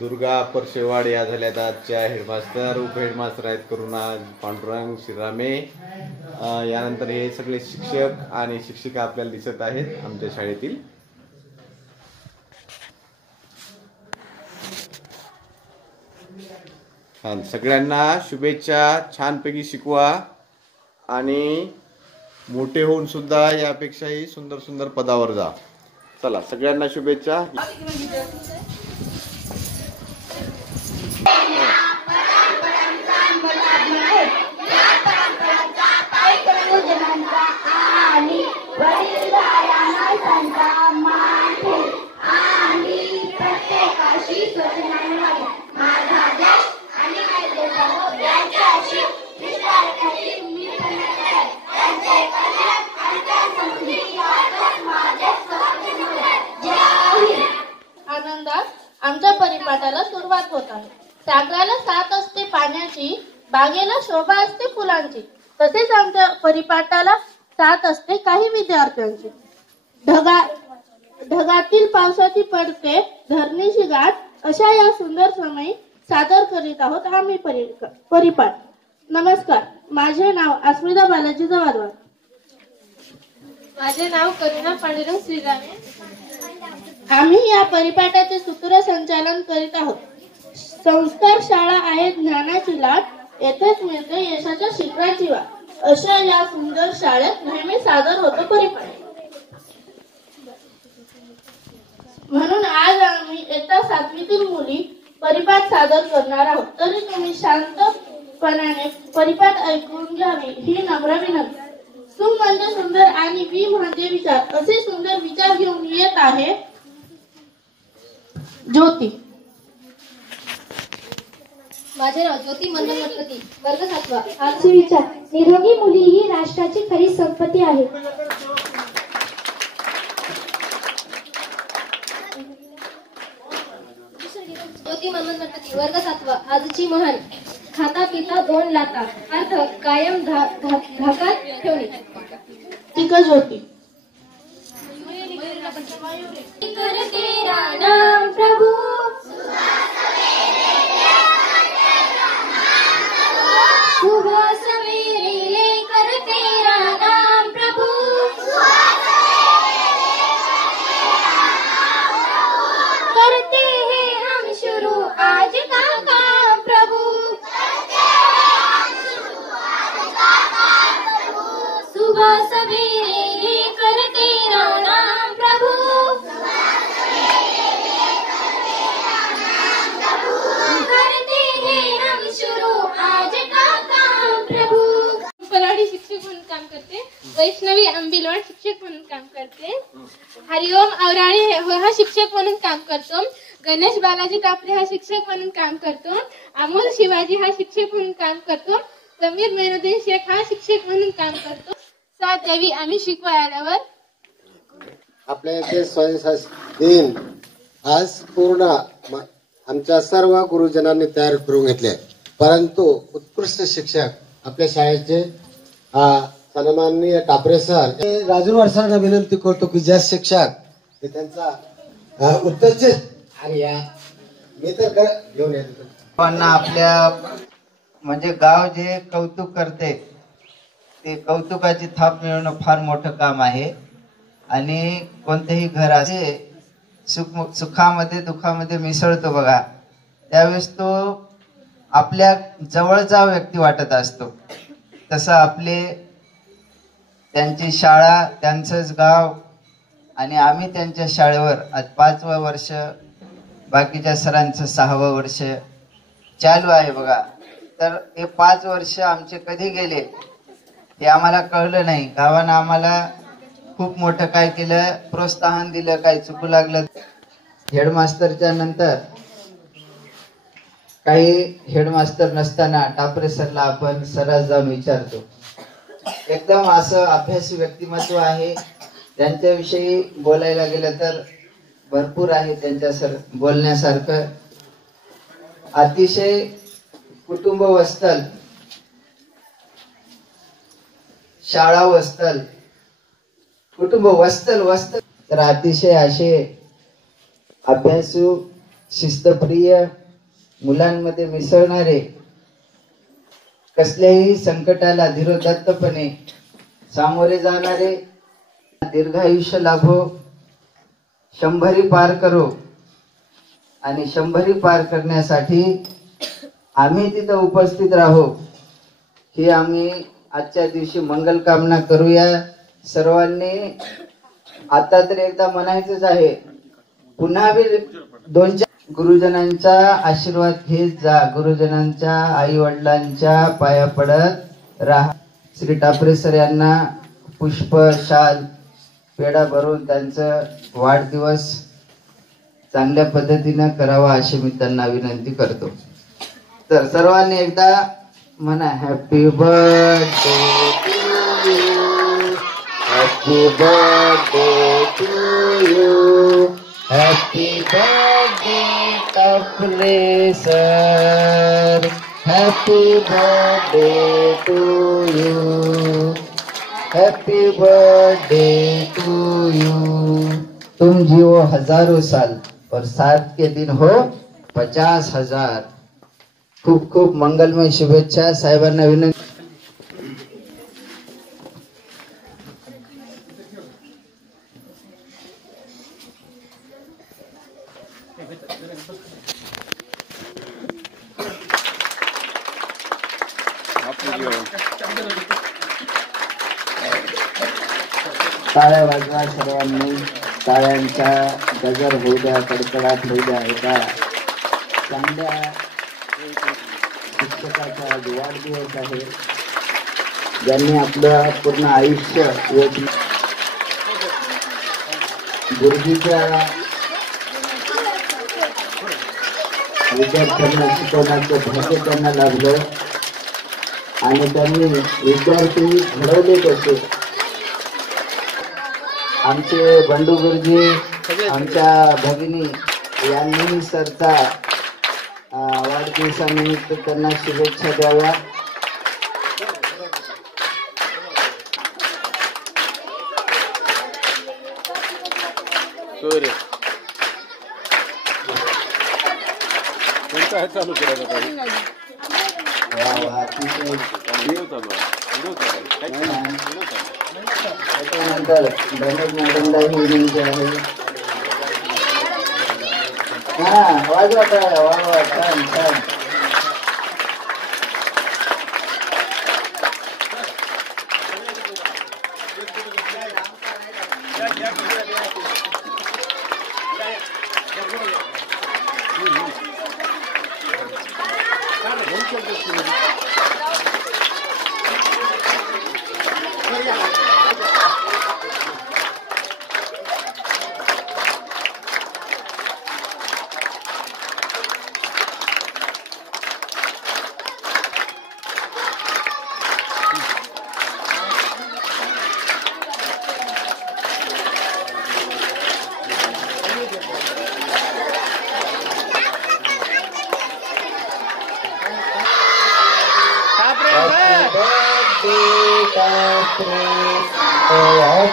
दुर्गा परशेवाड या झाल्यात आजच्या हेडमास्टर, उपहेडमास्टर आहेत करुणा पांडुरंग शिरामे। यानंतर हे सगळे शिक्षक आणि शिक्षिका आपल्याला दिसत आहेत आमच्या शाळेतील। सगळ्यांना शुभेच्छा, छानपैकी शिकवा आणि मोठे होऊन सुद्धा यापेक्षाही सुंदर सुंदर पदावर जा। चला सगळ्यांना शुभेच्छा। आनंदात आमच्या परिपाठाला सुरुवात होत आहे। सागराला साथ असते पाण्याची, बागेला शोभा असते फुलांची, तसेच आमच्या परिपाठाला साथ असते काही विद्यार्थ्यांची। ढगातील पावसाची पडते धरणीची गाठ, अशा या सुंदर समयी सादर करीत आहोत आम्ही परिपाठ। नमस्कार, माझे नाव अस्मिता बालाजी जवादवार। माझे नाव करुणा पांडुरंग श्रीरामे। आम्ही या परिपाठाचे सूत्रसंचालन करीत आहोत। संस्कार शाळा आहे ज्ञानाची लाट, येथेच मिळते यशाच्या शिखराची वाट, अशा या सुंदर शाळेत नेहमी सादर होतो परिपाठ। म्हणून आज आम्ही इयत्ता 7वीतील मुली परिपाठ सादर करणार आहोत, तरी तुम्ही शांतपणाने परिपाठ ऐकून घ्यावी ही नम्र विनंती। सु म्हणजे सुंदर आणि वि म्हणजे विचार, असे सुंदर विचार घेऊन येत आहे ज्योती। माझे नाव ज्योती मंडल गणपती, वर्ग 7वा। आजचे विचार, निरोगी मुली ही राष्ट्राची खरी संपत्ती आहे। ज्योती मंडल गणपती, वर्ग 7वा। आजची महान, खाता पिता 2 लाता, अर्थ कायम धाकात ठेवणे। ठीक ज्योती। कर तेरा नाम प्रभु, सुबह सवेरे लेकर तेरा नाम प्रभु, करते हैं हम शुरू आज का काम प्रभु, सुबह सवेरे लेकर तेरा नाम प्रभु, करते हैं हम शुरू आज का काम प्रभु। पलाडी शिक्षक म्हणून काम करते। वैष्णवी अंबिलवाड शिक्षक म्हणून काम करते। हरिओम औराळे हा शिक्षक म्हणून काम करतो। गणेश बालाजी कापरे हा शिक्षक म्हणून काम करतो। अमोल शिवाजी हा शिक्षक म्हणून काम करतो। समीर मेनुद्दीन शेख हा शिक्षक म्हणून काम करतो। 7 यावी आम्ही शिकवाय आल्यावर आपल्या इथे स्वयंशासित दिन आज पूर्ण आमच्या सर्व गुरुजनांनी तयार करून घेतले, परंतु उत्कृष्ट शिक्षक आपल्या शाळेचे सन्माननीय कापरे सर, राजूर सरांना विनंती करतो की ज्या शिक्षक ते त्यांचा उत्तर आणि या मी तर घेऊन येतो आपल्या म्हणजे गाव जे कौतुक करते ते कौतुकाची थाप मिळवणं फार मोठं काम आहे। आणि कोणतेही घर असे सुखामध्ये दुःखामध्ये मिसळतो बघा, त्यावेळेस तो आपल्या जवळचा व्यक्ती वाटत असतो। तसं आपले त्यांची शाळा, त्यांचंच गाव आणि आम्ही त्यांच्या शाळेवर आज 5वं वर्ष, बाकीच्या सरांचं 6वं वर्ष चालू आहे बघा। तर हे 5 वर्ष आमचे कधी गेले ते आम्हाला कळलं नाही। गावानं आम्हाला खूप मोठं काय केलं, प्रोत्साहन दिलं, काय चुकू लागलं। हेडमास्टरच्या नंतर काही हेडमास्टर नसताना टापरे सरला आपण सरास जाऊन विचारतो। एकदम असं अभ्यासी व्यक्तिमत्व आहे, त्यांच्याविषयी बोलायला गेलं तर भरपूर आहे त्यांच्या बोलण्यासारखं। अतिशय कुटुंब वत्सल, शाळा वत्सल, कुटुंब वत्सल तर अतिशय असे अभ्यासू शिस्तप्रिय, मुलांमध्ये मिसळणारे, कसल्याही संकटाला धीरोदात्तपणे सामोरे जाणारे, दीर्घायुष्य लाभो, 100 पार करो. आणि 100 पार करण्यासाठी आम्ही तिथं उपस्थित राहू ही आम्ही आजच्या दिवशी मंगल कामना करूया. सर्वांनी आता तर एकदा म्हणायचंच आहे, पुन्हा बी 2-4 गुरुजनांचा आशीर्वाद घेत जा. गुरुजनांच्या आई वडिलांच्या पाया पडत राहा. श्री टापरे सर यांना पुष्प, शाल, पेढा भरून त्यांचं वाढदिवस चांगल्या पद्धतीनं करावा अशी मी त्यांना विनंती करतो. तर सर्वांनी एकदा म्हणा, happy birthday to you, happy birthday to you, happy birthday Tapre sir, happy birthday to you, happy birthday to you. तुम जियो हजारों साल और 7 के दिन हो 50,000. खूप खूप मंगलमय शुभेच्छा. साहेबांना विनंती. टाळ्या वाजवा सर्वांनी. टाळ्यांचा गजर होऊ द्या, कडकडाट होऊ द्या. एका चांगल्या शिक्षकाचा वाढदिवस आहे, ज्यांनी आपलं पूर्ण आयुष्य गुरुजीच्या विद्यार्थ्यांना शिकवण्याचं भाग्य त्यांना लाभलं आणि त्यांनी विद्यार्थी घडवले कसे. आमचे बंडू गुरुजी, आमच्या भगिनी यांनी सरचा वाढदिवसानिमित्त त्यांना शुभेच्छा द्याव्या. त्याच्यानंतर मॅडमला ही विनंती आहे. हा वाजवा टाळ्या, वाजवा. छान छान.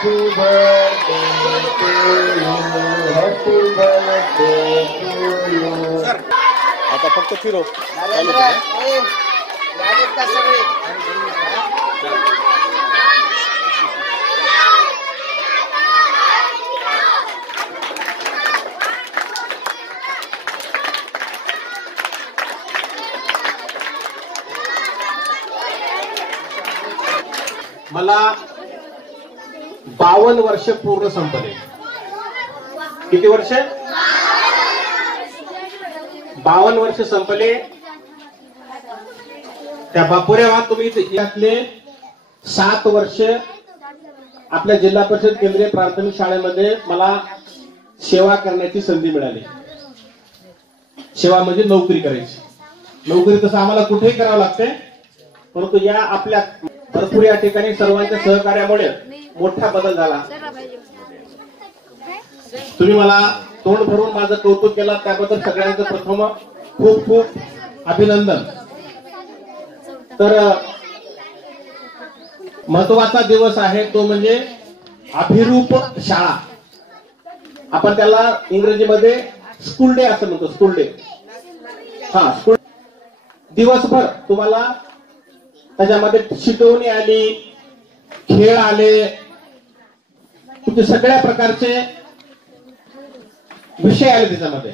Happy birthday to you, happy birthday to you. आता फक्त फिरो. मला 52 वर्ष पूर्ण संपले. किती वर्ष? 52 वर्ष संपले. त्या बापुऱ्या तुम्ही यातले 7 वर्ष आपल्या जिल्हा परिषद केंद्रीय प्राथमिक शाळेमध्ये मला सेवा करण्याची संधी मिळाली. सेवा म्हणजे नोकरी करायची. नोकरी तसं आम्हाला कुठेही करावं लागते, परंतु या आपल्या भरपूर या ठिकाणी सर्वांच्या सहकार्यामुळे मोठा बदल झाला. तुम्ही मला तोंड भरून माझं कौतुक केलं, त्याबद्दल सगळ्यांचं प्रथम खूप खूप अभिनंदन. तर महत्वाचा दिवस आहे तो म्हणजे अभिरूप शाळा. आपण त्याला इंग्रजीमध्ये स्कूल डे असं म्हणतो, स्कूल डे. हा, स्कूल दिवसभर तुम्हाला त्याच्यामध्ये शिकवणी आली, खेळ आले, तुमचे सगळ्या प्रकारचे विषय आले त्याच्यामध्ये.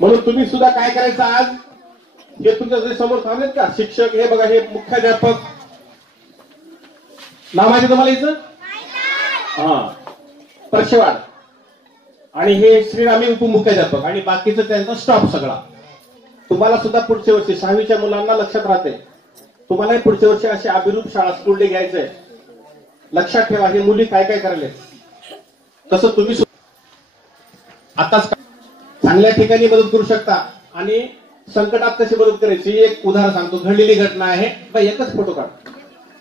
म्हणून तुम्ही सुद्धा काय करायचं आज, हे तुमच्या जे समोर थांबलेत का शिक्षक, हे बघा हे मुख्याध्यापक, नाव माहिती तुम्हाला इथं? हा, परशेवाड, आणि हे श्रीरामी उपमुख्याध्यापक आणि बाकीचं त्यांचा स्टॉप सगळा. तुम्हाला सुद्धा पुढच्या वर्षी 6वीच्या मुलांना लक्षात राहते, तुम्हालाही पुढच्या वर्षी अशी अभिरूप शाळा स्कूल डे घ्यायचंय. लक्षात ठेवा हे मुली काय काय करायले, तसं तुम्ही आताच चांगल्या ठिकाणी मदत करू शकता आणि संकटात कशी मदत करायची एक उदाहरण सांगतो. घडलेली घटना आहे. एकच फोटो काढ,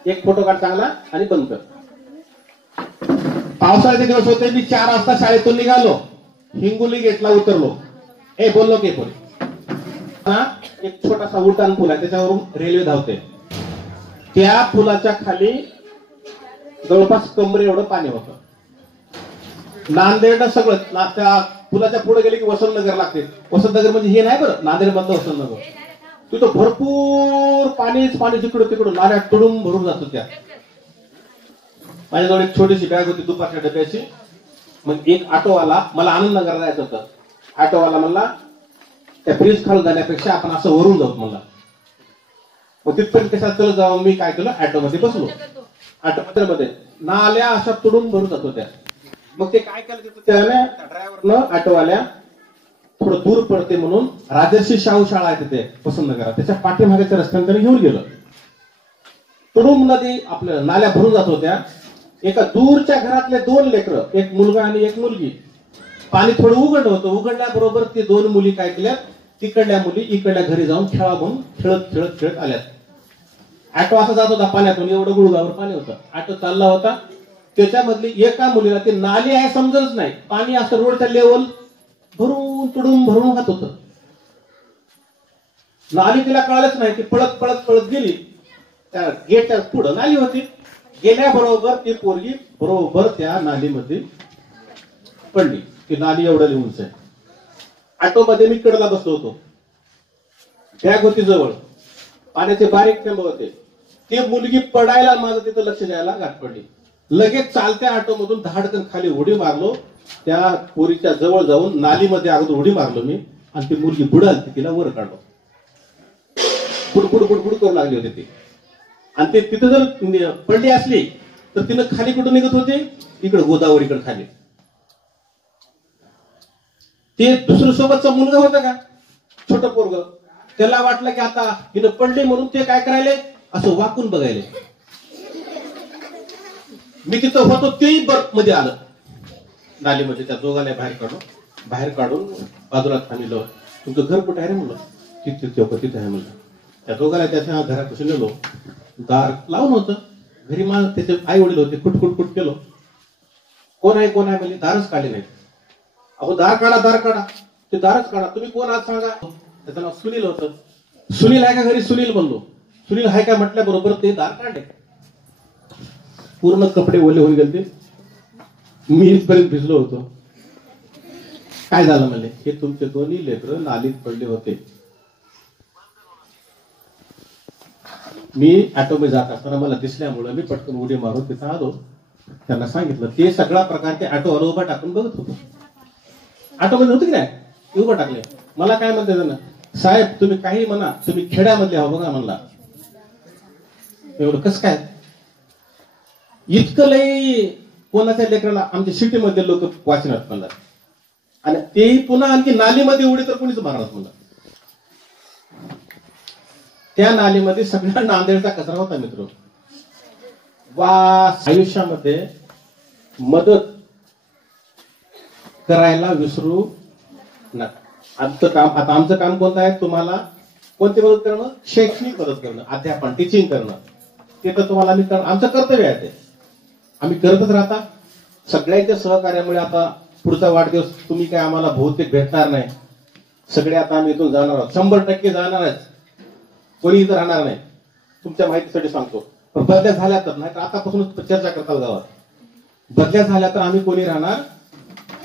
एक फोटो काढ चांगला आणि बंद कर. पावसाळ्याचे दिवस होते, मी 4 वाजता शाळेतून निघालो, हिंगोली गेटला उतरलो. बोललो की पोरी, एक छोटासा उड्डाण पूल आहे, त्याच्यावरून रेल्वे धावते. त्या पुलाच्या खाली जवळपास कमरे एवढं पाणी होतं. नांदेड सगळं त्या पुलाच्या पुढे गेले की वसंतनगर लागते. वसंतनगर म्हणजे हे नाही बरं, नांदेड मधलं वसंतनगर. तिथं भरपूर पाणीच पाणी, तिकडून तिकडून नाल्या तुडून भरून जातो. त्या माझ्याजवळ एक छोटीशी बॅग होती दुपारच्या डब्याची. मग एक ऑटोवाला, मला आनंदनगरला जायचं होतं, ऑटोवाला म्हणला त्या ब्रिज खालून जाण्यापेक्षा आपण असं वरून जाऊ म्हणला. मग तिथपर्यंत कशा चल जाऊ, मी काय केलं ऑटोमध्ये बसलो. ऑटोमध्ये नाल्या अशा तुडून भरून जातो त्या. मग ते काय केलं तिथं त्याने ड्रायव्हरनं ऑटोवाल्या थोडं दूर पडते म्हणून राजर्षी शाहू शाळा आहे तिथे वसंतनगरात, त्याच्या पाठीमागेच्या रस्त्याने त्याने घेऊन गेलं. तुडुंब नदी आपल्या नाल्या भरून जात होत्या. एका दूरच्या घरातले 2 लेकरं, एक मुलगा आणि एक मुलगी, पाणी थोडं उघडलं होतं. उघडल्याबरोबर ते 2 मुली काय केल्या, तिकडल्या मुली इकडल्या घरी जाऊन खेळा म्हणून खेळत खेळत खेळत आल्यात. ऑटो असा जात होता पाण्यातून, एवढं गुडघावर पाणी होतं. ऑटो चालला होता, त्याच्यामधली एका मुलीला ती नाली आहे समजलंच नाही. पाणी असं रोडच्या लेवल भरून तुडून भरून वाहत होतं. नाली तिला कळलंच नाही, ती पळत पळत पळत गेली. त्या गेटच्या पुढं नाली होती. गेल्याबरोबर ती पोरगी बरोबर त्या नालीमध्ये पडली. ती नाली एवढं उंच आहे. ऑटोमध्ये मी कडला बसलो होतो, बॅग होती जवळ, पाण्याचे बारीक थेंब होते. ती मुलगी पडायला माझं तिथं लक्ष द्यायला गाठ पडली. लगेच चालत्या ऑटोमधून धाडकन खाली उडी मारलो. त्या पोरीच्या जवळ जाऊन नालीमध्ये अगोदर उडी मारलो मी, आणि ती मुलगी बुडाली, तिला वर काढलो. बुडबुड बुडबुड करू लागली होती ती. आणि ते तिथं जर पडली असली तर तिनं खाली कुठं निघत होते, इकडे गोदावरीकडे खाली. ते दुसरं सोबतचा मुलगा होता का, छोट पोरग, त्याला वाटलं की आता हिनं पडली म्हणून ते काय करायले, असं वाकून बघायले. मी तिथं होतो, तेही बर्फ मध्ये आलं नालीमध्ये. त्या दोघांना बाहेर काढून बाजूला थांबलो. तुमचं घर कुठे आहे रे म्हणलं. तिथे आहे म्हणलं. त्या दोघांना त्याच्या घरापासून नेलो. दार लावून होतं. घरी मला त्याचे आई वडील होते. कुटकुट केलो. कोण आहे म्हणजे दारच काढले नाही. अहो दार काढा. ते दारच काढा. तुम्ही कोण आहात सांगा. त्याचं नाव सुनील होतं. सुनील आहे का घरी, सुनील म्हणलो. सुनील आहे का म्हटल्याबरोबर ते दार काढले. पूर्ण कपडे ओले होऊन गेले. मी इथपर्यंत भिजलो होतो. काय झालं म्हणले, हे तुमचे 2 लेकरं नालीत पडले होते. मी ऑटोमध्ये जात असताना मला दिसल्यामुळे मी पटकन उडी मारून तिथं आलो. त्यांना सांगितलं. ते सगळा प्रकार ते ऑटोवर उभा टाकून बघत होतो. ऑटोमध्ये होते की नाही, उभा टाकले. मला काय म्हणते त्यांना, साहेब तुम्ही काही म्हणा, तुम्ही खेड्यामधले आहो बघा म्हणला. एवढं कसं काय, इतकं लई कोणाच्या लेकराला आमच्या सिटीमध्ये लोक वाचणार म्हणला. आणि तेही पुन्हा आणखी नालीमध्ये उडी तर कोणीच मारणार म्हणलं. त्या नालीमध्ये सगळा नांदेडचा कचरा होता मित्र. आयुष्यामध्ये मदत करायला विसरू नका. आमचं काम कोणतं आहे, तुम्हाला कोणती मदत करणं, शैक्षणिक मदत करणं, अध्यापन, टीचिंग करणं. ते तर तुम्हाला आमचं कर्तव्य आहे. ते आम्ही करतच राहता. सगळ्यांच्या सहकार्यामुळे आता पुढचा वाढदिवस तुम्ही काय आम्हाला बहुतेक भेटणार नाही. सगळे आता आम्ही इथून जाणार आहोत, 100% जाणार आहेत. कोणी इथं राहणार नाही. तुमच्या माहितीसाठी सांगतो. पण बदल्या झाल्या तर, नाही तर आतापासूनच चर्चा करताल गावात. बदल्या झाल्या तर आम्ही कोणी राहणार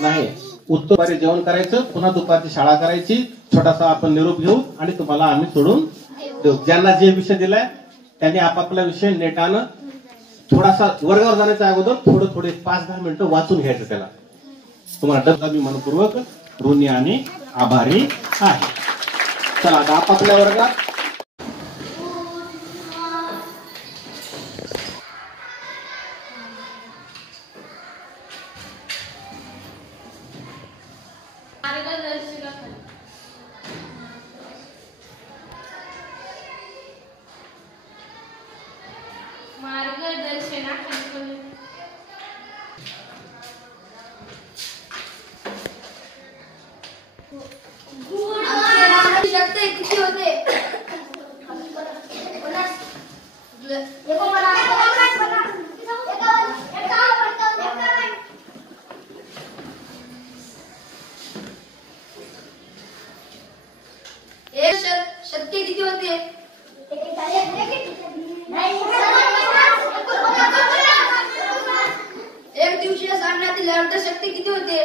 नाही. दुपारी जेवण करायचं, पुन्हा दुपारची शाळा करायची, छोटासा आपण निरोप घेऊ आणि तुम्हाला आम्ही सोडून देऊ. ज्यांना जे विषय दिलाय त्यांनी आपापला विषय नेटानं थोडासा वर्गावर जाण्याच्या अगोदर थोडे 5-10 मिनिटं वाचून घ्यायचं त्याला. तुम्हाला डब्बा मी मनपूर्वक ऋणी आणि आभारी आहे. चला आता आपापल्या वर्गात शक्ती किती होते? एक दिवशी सामन्यातील अर्धशक्ती किती होते?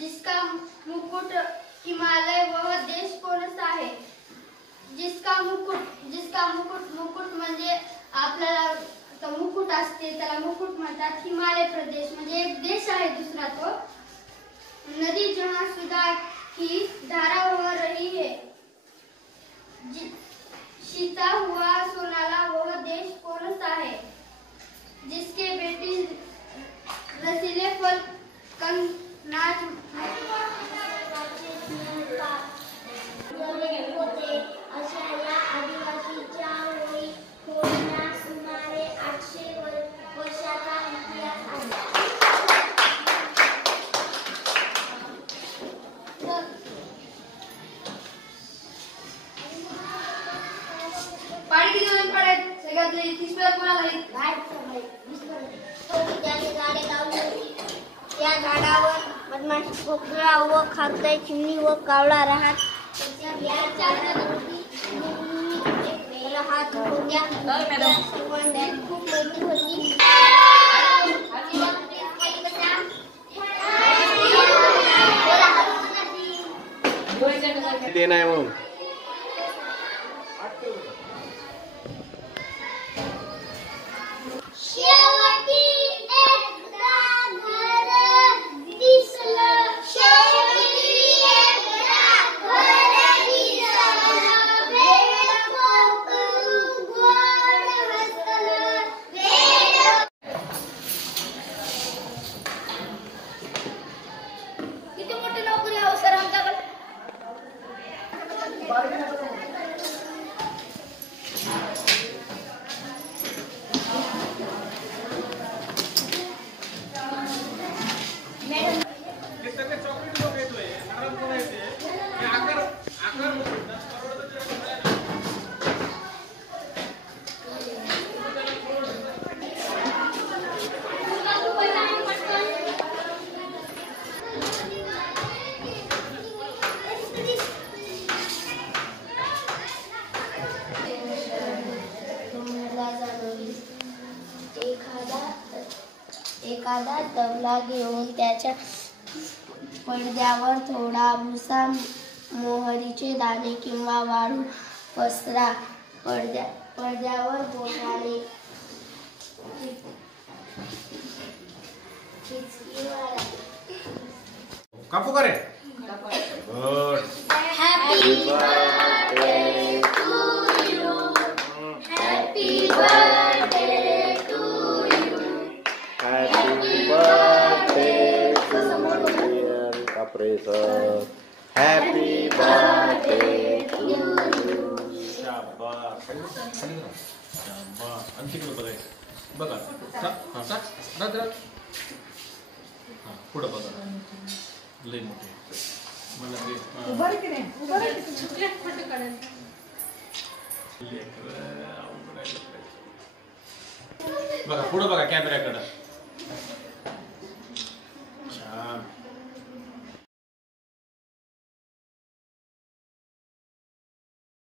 जिसका मुकुट हिमालय वह देश कौन सा है? जिसका मुकुट म्हणजे आपल्याला तो मुकुट असते त्याला मुकुट म्हणतात. हिमालय प्रदेश म्हणजे एक देश आहे दुसरा तो. नदी जहाँ सुधा की धारा बह रही है, सीता हुआ सोनाला वह देश कौन सा है? जिसके बेटी रसीले फल नाच अशा या आदिवासीच्या होळी होळीला सुमारे 800 वर्षाचा इतिहास आहे. पाणी किती जण पडेल सगळ्यातले 30 वेळा कोणाला आहे? ज्याने झाडे लावली होती त्या झाडावर मधमाशी कोकळा व खाद्य चिमणी व कावळा राहत राहत होत्या. सर्वांची खूप मैत्री होती. ते नाही मग शेवटी एकदा घर दिसलं. शेवटी एकदा घर दिसलं. वेड कोकरू गोड हसलं. वेड एखादा तबला घेऊन त्याच्या पडद्यावर थोडा भुसा, मोहरीचे दाणे किंवा वाळू पसरा. पडद्यावर बोटाने ठिपकी मारा. कापू करे Happy birthday to you. Happy birthday to you. Happy birthday dear Kapre sir. Happy birthday to you. शाबास आणि तिकडे बघायचं बघा. पुढं बघा लय मोठे मला बघा पुढं बघा कॅमेऱ्याकडं.